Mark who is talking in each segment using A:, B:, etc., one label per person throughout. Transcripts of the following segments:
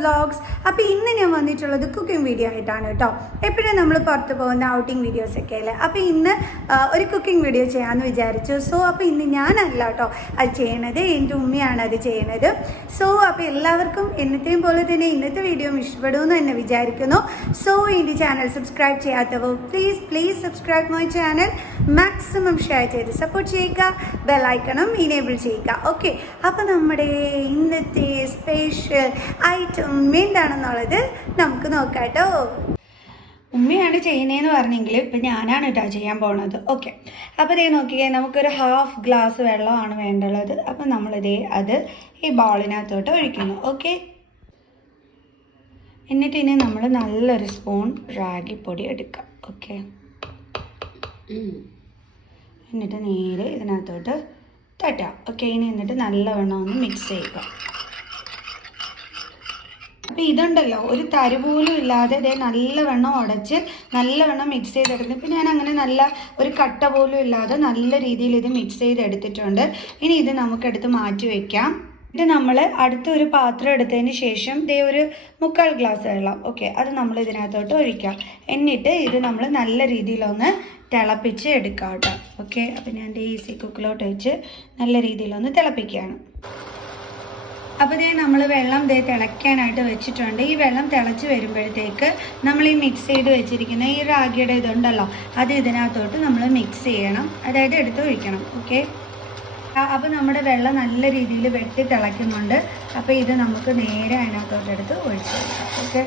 A: vlogs അപ്പോൾ ഇന്ന് ഞാൻ വന്നിട്ടുള്ളത് കുക്കിംഗ് വീഡിയോ ആയിട്ടാണ് കേട്ടോ. എപ്പോഴും നമ്മൾ പുറത്ത് പോകുന്ന ഔട്ടിംഗ് വീഡിയോസ് ഒക്കെ അല്ലേ? അപ്പോൾ ഇന്ന് ഒരു കുക്കിംഗ് വീഡിയോ ചെയ്യാമെന്ന് വിചാരിച്ചു. സോ അപ്പോൾ ഇന്ന് ഞാനല്ല കേട്ടോ അത് ചെയ്യണത്. എന്റെ ഉമ്മയാണ് അത് ചെയ്യണത്. സോ അപ്പോൾ എല്ലാവർക്കും എന്നത്തെയും പോലെ തന്നെ ഇന്നത്തെ വീഡിയോ ഇഷ്ടപ്പെടുമെന്ന് തന്നെ വിചാരിക്കുന്നു. സോ എന്റെ ചാനൽ സബ്സ്ക്രൈബ് ചെയ്യാത്തവർ please please subscribe my channel maximum share ചെയ്ത് സപ്പോർട്ട് ചെയ്യുക. ബെല്ലൈക്കണം ഇനേബിൾ ചെയ്യുക. ഓക്കെ അപ്പോൾ നമ്മുടെ ഇന്നത്തെ സ്പെഷ്യൽ ഐറ്റം എന്താണെന്നുള്ളത് നമുക്ക് നോക്കാട്ടോ. കേട്ടോ ഉമ്മയാണ് ചെയ്യുന്നതെന്ന് പറഞ്ഞെങ്കിൽ ഇപ്പം ഞാനാണ് കേട്ടോ ചെയ്യാൻ പോണത്. ഓക്കെ അപ്പോൾ ഇതേ നോക്കിയേ നമുക്കൊരു ഹാഫ് ഗ്ലാസ് വെള്ളമാണ് വേണ്ടുള്ളത്. അപ്പം നമ്മളിതേ അത് ഈ ബൗളിനകത്തോട്ട് ഒഴിക്കുന്നു. ഓക്കെ എന്നിട്ട് ഇനി നമ്മൾ നല്ലൊരു സ്പൂൺ റാഗി പൊടി എടുക്കാം. ഓക്കെ എന്നിട്ട് നേരെ ഇതിനകത്തോട്ട് തട്ടാം. ഓക്കെ ഇനി എന്നിട്ട് നല്ലവണ്ണം ഒന്ന് മിക്സ് ചെയ്യുക. അപ്പോൾ ഇതുണ്ടല്ലോ ഒരു തരി പോലും ഇല്ലാതെ ഇതേ നല്ലവണ്ണം ഉടച്ച് നല്ലവണ്ണം മിക്സ് ചെയ്തെടുത്തു ഇപ്പം ഞാൻ അങ്ങനെ നല്ല ഒരു കട്ട പോലും ഇല്ലാതെ നല്ല രീതിയിൽ ഇത് മിക്സ് ചെയ്തെടുത്തിട്ടുണ്ട്. ഇനി ഇത് നമുക്കെടുത്ത് മാറ്റി വയ്ക്കാം ഇത് നമ്മൾ അടുത്ത ഒരു പാത്രം എടുത്തതിന് ശേഷം ദേ ഒരു മുക്കാൽ ഗ്ലാസ് വെള്ളം. ഓക്കെ അത് നമ്മൾ ഇതിനകത്തോട്ട് ഒഴിക്കാം. എന്നിട്ട് ഇത് നമ്മൾ നല്ല രീതിയിലൊന്ന് തിളപ്പിച്ച് എടുക്കാം കേട്ടോ. ഓക്കെ അപ്പം ഞാൻ ദേ ഈസി കുക്കിലോട്ട് വെച്ച് നല്ല രീതിയിലൊന്ന് തിളപ്പിക്കുകയാണ്. അപ്പോൾ ദേ നമ്മൾ വെള്ളം ദേ തിളയ്ക്കാനായിട്ട് വെച്ചിട്ടുണ്ട്. ഈ വെള്ളം തിളച്ച് വരുമ്പോഴത്തേക്ക് നമ്മൾ ഈ മിക്സ് ചെയ്ത് വെച്ചിരിക്കുന്ന ഈ റാഗിയുടെ ഇതുണ്ടല്ലോ അത് ഇതിനകത്തോട്ട് നമ്മൾ മിക്സ് ചെയ്യണം. അതായത് എടുത്ത് ഒഴിക്കണം. ഓക്കെ അപ്പോൾ നമ്മുടെ വെള്ളം നല്ല രീതിയിൽ വെട്ടി തിളയ്ക്കുന്നുണ്ട്. അപ്പോൾ ഇത് നമുക്ക് നേരെ അതിനകത്തോട്ട് എടുത്ത് ഒഴിച്ച് ഓക്കെ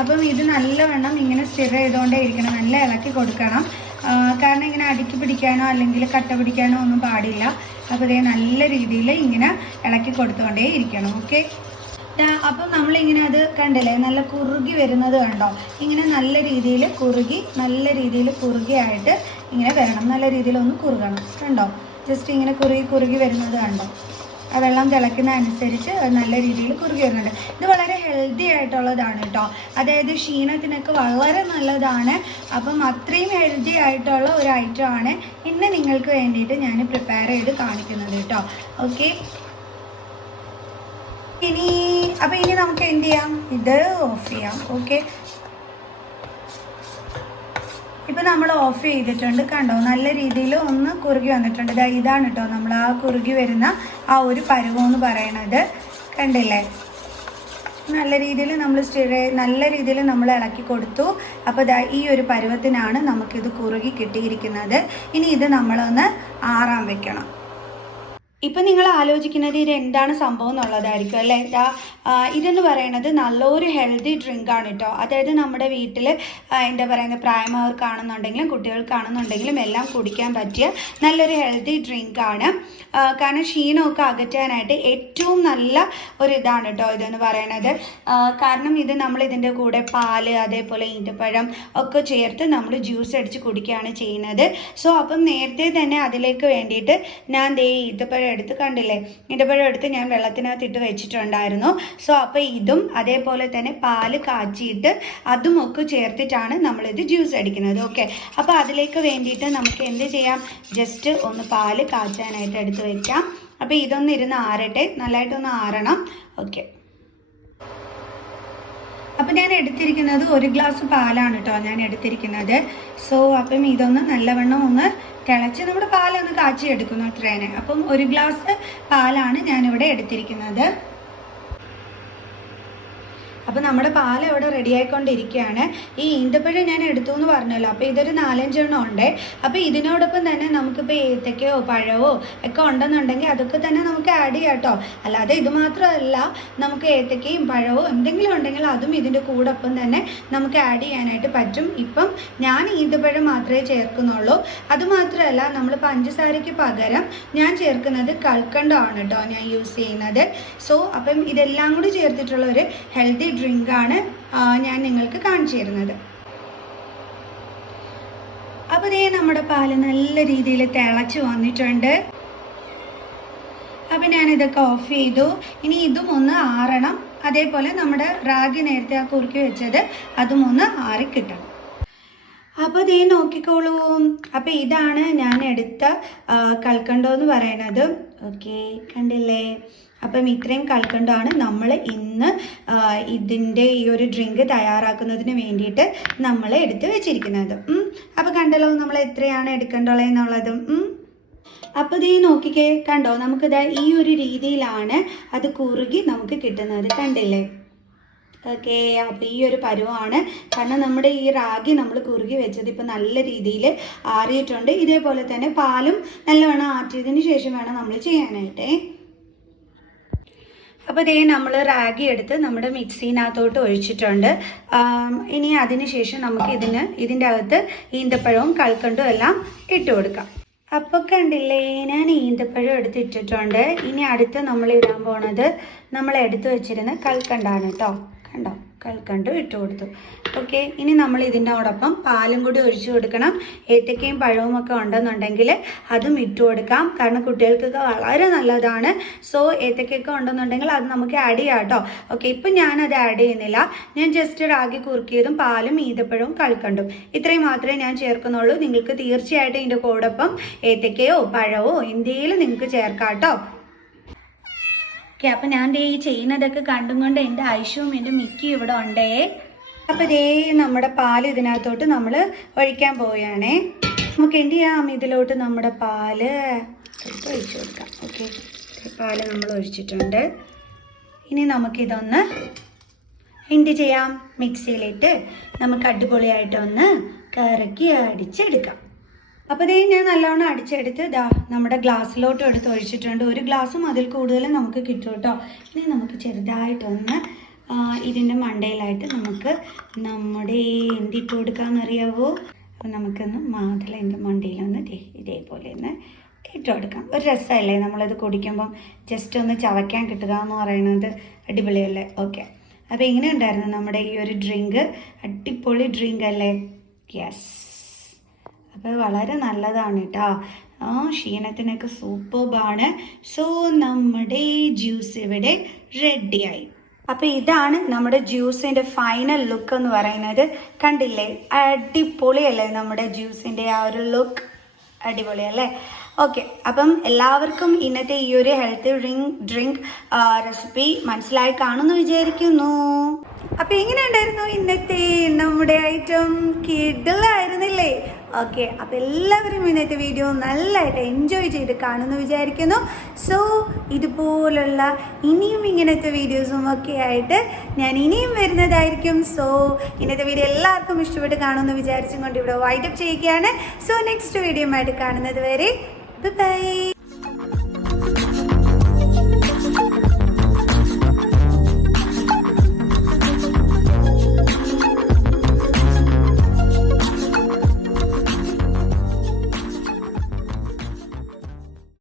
A: അപ്പം ഇത് നല്ലവണ്ണം ഇങ്ങനെ സ്റ്റിർ ചെയ്തുകൊണ്ടേ ഇരിക്കണം. നല്ല ഇളക്കി കൊടുക്കണം. കാരണം ഇങ്ങനെ അടുക്കി പിടിക്കാനോ അല്ലെങ്കിൽ കട്ട പിടിക്കാനോ ഒന്നും പാടില്ല. അപ്പോൾ ഇതേ നല്ല രീതിയിൽ ഇങ്ങനെ ഇളക്കി കൊടുത്തുകൊണ്ടേ ഇരിക്കണം. ഓക്കെ? അപ്പം നമ്മളിങ്ങനെ അത് കണ്ടില്ലേ? നല്ല കുറുകി വരുന്നത് കണ്ടോ? ഇങ്ങനെ നല്ല രീതിയിൽ കുറുകി നല്ല രീതിയിൽ കുറുകിയായിട്ട് ഇങ്ങനെ വരണം. നല്ല രീതിയിൽ ഒന്ന് കുറുകണം. കണ്ടോ? ജസ്റ്റ് ഇങ്ങനെ കുറുകി കുറുകി വരുന്നത് കണ്ടോ? ആ വെള്ളം തിളയ്ക്കുന്ന അനുസരിച്ച് നല്ല രീതിയിൽ കുറുകി വരുന്നുണ്ട്. ഇത് വളരെ ഹെൽത്തി ആയിട്ടുള്ളതാണ് കേട്ടോ. അതായത് ക്ഷീണത്തിനൊക്കെ വളരെ നല്ലതാണ്. അപ്പം അത്രയും ഹെൽത്തി ആയിട്ടുള്ള ഒരു ഐറ്റം ആണ് ഇന്ന് നിങ്ങൾക്ക് വേണ്ടിയിട്ട് ഞാൻ പ്രിപ്പയർ ചെയ്ത് കാണിക്കുന്നത് കേട്ടോ. ഓക്കെ ഇനി അപ്പം ഇനി നമുക്ക് എന്ത് ചെയ്യാം? ഇത് ഓഫ് ചെയ്യാം. ഓക്കെ ഇപ്പം നമ്മൾ ഓഫ് ചെയ്തിട്ടുണ്ട് കണ്ടോ? നല്ല രീതിയിൽ ഒന്ന് കുറുകി വന്നിട്ടുണ്ട്. ഇതാ ഇതാണ് കേട്ടോ നമ്മൾ ആ കുറുകി വരുന്ന ആ ഒരു പരുവം എന്ന് പറയണത്. കണ്ടില്ലേ? നല്ല രീതിയിൽ നമ്മൾ സ്റ്റേ നല്ല രീതിയിൽ നമ്മൾ ഇളക്കി കൊടുത്തു. അപ്പോൾ ദാ ഈ ഒരു പരുവത്തിനാണ് നമുക്കിത് കുറുകി കിട്ടിയിരിക്കുന്നത്. ഇനി ഇത് നമ്മളൊന്ന് ആറാൻ വെക്കണം. ഇപ്പം നിങ്ങൾ ആലോചിക്കുന്നത് ഇത് എന്താണ് സംഭവം എന്നുള്ളതായിരിക്കും അല്ലേ? ഇതെന്ന് പറയുന്നത് നല്ലൊരു ഹെൽത്തി ഡ്രിങ്ക് ആണ് കേട്ടോ അതായത് നമ്മുടെ വീട്ടിൽ എന്താ പറയുന്നത് പ്രായമായവർക്കാണെന്നുണ്ടെങ്കിലും കുട്ടികൾക്കാണെന്നുണ്ടെങ്കിലും എല്ലാം കുടിക്കാൻ പറ്റിയ നല്ലൊരു ഹെൽത്തി ഡ്രിങ്ക് ആണ്. കാരണം ക്ഷീണമൊക്കെ അകറ്റാനായിട്ട് ഏറ്റവും നല്ല ഒരു ഇതാണ് കേട്ടോ ഇതെന്ന് പറയുന്നത്. കാരണം ഇത് നമ്മൾ ഇതിന്റെ കൂടെ പാൽ അതേപോലെ ഈന്തപ്പഴം ഒക്കെ ചേർത്ത് നമ്മൾ ജ്യൂസ് അടിച്ച് കുടിക്കുകയാണ് ചെയ്യുന്നത്. സോ അപ്പം നേരത്തെ തന്നെ അതിലേക്ക് വേണ്ടിയിട്ട് ഞാൻ ദേ ഈന്തപ്പഴം എടുത്ത് കണ്ടില്ലേ? ഈന്തപ്പഴം എടുത്ത് ഞാൻ വെള്ളത്തിനകത്ത് ഇട്ട് വെച്ചിട്ടുണ്ടായിരുന്നു. സോ അപ്പോൾ ഇതും അതേപോലെ തന്നെ പാൽ കാച്ചിയിട്ട് അതും ഒക്കെ ചേർത്തിട്ടാണ് നമ്മളിത് ജ്യൂസ് അടിക്കുന്നത്. ഓക്കെ അപ്പോൾ അതിലേക്ക് വേണ്ടിയിട്ട് നമുക്ക് എന്ത് ചെയ്യാം? ജസ്റ്റ് ഒന്ന് പാൽ കാച്ചാനായിട്ട് എടുത്ത് വെക്കാം. അപ്പോൾ ഇതൊന്ന് ഇരുന്ന് ആറട്ടെ നല്ലതായിട്ടൊന്ന് ആറണം. ഓക്കെ അപ്പം ഞാൻ എടുത്തിരിക്കുന്നത് ഒരു ഗ്ലാസ് പാലാണ് കേട്ടോ ഞാൻ എടുത്തിരിക്കുന്നത്. സോ അപ്പം ഇതൊന്ന് നല്ലവണ്ണം ഒന്ന് തിളച്ച് നമ്മുടെ പാലൊന്ന് കാച്ചി എടുക്കുന്നു അത്രേനെ അപ്പം ഒരു ഗ്ലാസ് പാലാണ് ഞാനിവിടെ എടുത്തിരിക്കുന്നത്. അപ്പോൾ നമ്മുടെ പാൽ ഇവിടെ റെഡി ആയിക്കൊണ്ടിരിക്കുകയാണ്. ഈ ഈന്തപ്പഴം ഞാൻ എടുത്തു എന്ന് പറഞ്ഞല്ലോ. അപ്പോൾ ഇതൊരു നാലഞ്ചെണ്ണം ഉണ്ട്. അപ്പോൾ ഇതിനോടൊപ്പം തന്നെ നമുക്കിപ്പോൾ ഏത്തക്കയോ പഴമോ ഒക്കെ ഉണ്ടെന്നുണ്ടെങ്കിൽ അതൊക്കെ തന്നെ നമുക്ക് ആഡ് ചെയ്യാം കേട്ടോ. അല്ലാതെ ഇത് മാത്രമല്ല നമുക്ക് ഏത്തക്കയും പഴമോ എന്തെങ്കിലും ഉണ്ടെങ്കിൽ അതും ഇതിന്റെ കൂടൊപ്പം തന്നെ നമുക്ക് ആഡ് ചെയ്യാനായിട്ട് പറ്റും. ഇപ്പം ഞാൻ ഈന്തപ്പഴം മാത്രമേ ചേർക്കുന്നുള്ളൂ. അതുമാത്രമല്ല നമ്മൾ പഞ്ചസാരയ്ക്ക് പകരം ഞാൻ ചേർക്കുന്നത് കൽക്കണ്ടമാണ് കേട്ടോ ഞാൻ യൂസ് ചെയ്യുന്നത്. സോ അപ്പം ഇതെല്ലാം കൂടി ചേർത്തിട്ടുള്ള ഒരു ഹെൽത്തി ഡ്രിങ്കാണ് ഞാൻ നിങ്ങൾക്ക് കാണിച്ചു തരുന്നത്. അപ്പോൾ ഇതേ നമ്മുടെ പാൽ നല്ല രീതിയിൽ തിളച്ച് വന്നിട്ടുണ്ട്. അപ്പൊ ഞാൻ ഇതൊക്കെ ഓഫ് ചെയ്തു. ഇനി ഇതും ഒന്ന് ആറണം. അതേപോലെ നമ്മുടെ റാഗി നേരത്തെ ആ കുറുക്കി വെച്ചത് അതും ഒന്ന് ആറി കിട്ടണം. അപ്പോൾ ദേ നോക്കിക്കോളൂ. അപ്പോൾ ഇതാണ് ഞാൻ എടുത്ത കൽക്കണ്ടോ എന്ന് പറയണത് ഓക്കെ കണ്ടില്ലേ? അപ്പം ഇത്രയും കൽക്കണ്ടാണ് നമ്മൾ ഇന്ന് ഇതിന്റെ ഈ ഒരു ഡ്രിങ്ക് തയ്യാറാക്കുന്നതിന് വേണ്ടിയിട്ട് നമ്മൾ എടുത്ത് വെച്ചിരിക്കുന്നത്. അപ്പം അപ്പോൾ കണ്ടല്ലോ നമ്മൾ എത്രയാണ് എടുക്കേണ്ടത് എന്നുള്ളതും. അപ്പോൾ ഇതേ നോക്കിക്കേ കണ്ടോ? നമുക്കിത് ഈ ഒരു രീതിയിലാണ് അത് കുറുകി നമുക്ക് കിട്ടുന്നത്. കണ്ടില്ലേ? ഓക്കെ അപ്പോൾ ഈ ഒരു പരുവമാണ് കാരണം നമ്മുടെ ഈ റാഗി നമ്മൾ കുറുകി വെച്ചത് ഇപ്പോൾ നല്ല രീതിയിൽ ആറിയിട്ടുണ്ട്. ഇതേപോലെ തന്നെ പാലും നല്ലവണ്ണം ആറ്റിയതിന് ശേഷം വേണം നമ്മൾ ചെയ്യാനായിട്ടേ. അപ്പോൾ ഇതേ നമ്മൾ റാഗി എടുത്ത് നമ്മുടെ മിക്സിനകത്തോട്ട് ഒഴിച്ചിട്ടുണ്ട്. ഇനി അതിന് ശേഷം നമുക്ക് ഇതിന് ഇതിന്റെ അകത്ത് ഈന്തപ്പഴവും കൽക്കണ്ടും എല്ലാം ഇട്ട് കൊടുക്കാം. അപ്പോൾ കണ്ടില്ലേ ഞാൻ ഈന്തപ്പഴം എടുത്തിട്ടിട്ടുണ്ട്. ഇനി അടുത്ത് നമ്മൾ ഇടാൻ പോണത് നമ്മൾ എടുത്തു വെച്ചിരുന്ന കൽക്കണ്ടാണ് കേട്ടോ. കണ്ടോ? കൽക്കണ്ടും ഇട്ട് കൊടുത്തു. ഓക്കെ ഇനി നമ്മൾ ഇതിനോടൊപ്പം പാലും കൂടി ഒഴിച്ചു കൊടുക്കണം. ഏത്തക്കയും പഴവും ഒക്കെ ഉണ്ടെന്നുണ്ടെങ്കിൽ അതും ഇട്ട് കൊടുക്കാം. കാരണം കുട്ടികൾക്കൊക്കെ വളരെ നല്ലതാണ്. സോ ഏത്തക്കയൊക്കെ ഉണ്ടെന്നുണ്ടെങ്കിൽ അത് നമുക്ക് ആഡ് ചെയ്യാം കേട്ടോ. ഓക്കെ ഇപ്പം ഞാനത് ആഡ് ചെയ്യുന്നില്ല. ഞാൻ ജസ്റ്റ് റാഗി കുറുക്കിയതും പാലും ഈതപ്പഴവും കൽക്കണ്ടും. ഇത്രയും മാത്രമേ ഞാൻ ചേർക്കുന്നുള്ളൂ. നിങ്ങൾക്ക് തീർച്ചയായിട്ടും ഇതിന്റെ കൂടൊപ്പം ഏത്തക്കയോ പഴവോ എന്തെങ്കിലും നിങ്ങൾക്ക് ചേർക്കാം കേട്ടോ. ഓക്കെ അപ്പം ഞാൻ ഈ ചെയ്യുന്നതൊക്കെ കണ്ടും കൊണ്ട് എന്റെ ഐശുവും എന്റെ മിക്കിയും ഇവിടെ ഉണ്ടേ. അപ്പം ദേ നമ്മുടെ പാൽ ഇതിനകത്തോട്ട് നമ്മൾ ഒഴിക്കാൻ പോവുകയാണേ. നമുക്ക് എന്ത് ചെയ്യാം ഇതിലോട്ട് നമ്മുടെ പാൽ ഒഴിച്ചു കൊടുക്കാം. ഓക്കെ പാൽ നമ്മൾ ഒഴിച്ചിട്ടുണ്ട്. ഇനി നമുക്കിതൊന്ന് എന്ത് ചെയ്യാം? മിക്സിയിലിട്ട് നമുക്ക് അടിപൊളിയായിട്ടൊന്ന് കറക്കി അടിച്ചെടുക്കാം. അപ്പോൾ ഇതേ ഞാൻ നല്ലോണം അടിച്ചെടുത്ത് ദാ നമ്മുടെ ഗ്ലാസ്സിലോട്ട് എടുത്ത് ഒഴിച്ചിട്ടുണ്ട്. ഒരു ഗ്ലാസ്സും അതിൽ കൂടുതൽ നമുക്ക് കിട്ടും കേട്ടോ. ഇനി നമുക്ക് ചെറുതായിട്ടൊന്ന് ഇതിന്റെ മണ്ടയിലായിട്ട് നമുക്ക് നമ്മുടെ എന്തിട്ട് കൊടുക്കാമെന്നറിയാവോ അപ്പോൾ നമുക്കൊന്ന് മാതളന്റെ മണ്ടയിലൊന്ന് ഇതേപോലെ ഒന്ന് ഇട്ട് കൊടുക്കാം. ഒരു രസമല്ലേ നമ്മളത് കുടിക്കുമ്പം ജസ്റ്റ് ഒന്ന് ചവയ്ക്കാൻ കിട്ടുക എന്ന് പറയുന്നത് അടിപൊളിയല്ലേ? ഓക്കെ അപ്പോൾ എങ്ങനെ ഉണ്ടായിരുന്നു നമ്മുടെ ഈ ഒരു ഡ്രിങ്ക് അടിപൊളി ഡ്രിങ്ക് അല്ലേ? യെസ് അപ്പോൾ വളരെ നല്ലതാണ് കേട്ടോ ആ ക്ഷീണത്തിനൊക്കെ സൂപ്പർബാണ് സോ നമ്മുടെ ജ്യൂസ് ഇവിടെ റെഡിയായി അപ്പോൾ ഇതാണ് നമ്മുടെ ജ്യൂസിന്റെ ഫൈനൽ ലുക്ക് എന്ന് പറയുന്നത്. കണ്ടില്ലേ? അടിപൊളിയല്ലേ നമ്മുടെ ജ്യൂസിന്റെ ആ ഒരു ലുക്ക് അടിപൊളിയല്ലേ ഓക്കെ അപ്പം എല്ലാവർക്കും ഇന്നത്തെ ഈ ഒരു ഹെൽത്തി ഡ്രിങ്ക് ഡ്രിങ്ക് റെസിപ്പി മനസ്സിലായി കാണുമെന്ന് വിചാരിക്കുന്നു. അപ്പം എങ്ങനെ ഉണ്ടായിരുന്നു ഇന്നത്തെ നമ്മുടെ ഐറ്റം കിഡലായിരുന്നില്ലേ ഓക്കെ അപ്പം എല്ലാവരും ഇന്നത്തെ വീഡിയോ നല്ലതായിട്ട് എൻജോയ് ചെയ്ത് കാണുമെന്ന് വിചാരിക്കുന്നു. സോ ഇതുപോലുള്ള ഇനിയും ഇങ്ങനത്തെ വീഡിയോസും ഒക്കെ ആയിട്ട് ഞാൻ ഇനിയും വരുന്നതായിരിക്കും. സോ ഇന്നത്തെ വീഡിയോ എല്ലാവർക്കും ഇഷ്ടപ്പെട്ട് കാണുമെന്ന് വിചാരിച്ചും കൊണ്ട് ഇവിടെ വൈൻഡപ്പ് ചെയ്യുകയാണ്. സോ നെക്സ്റ്റ് വീഡിയോ ആയിട്ട് കാണുന്നത് വരെ ബൈ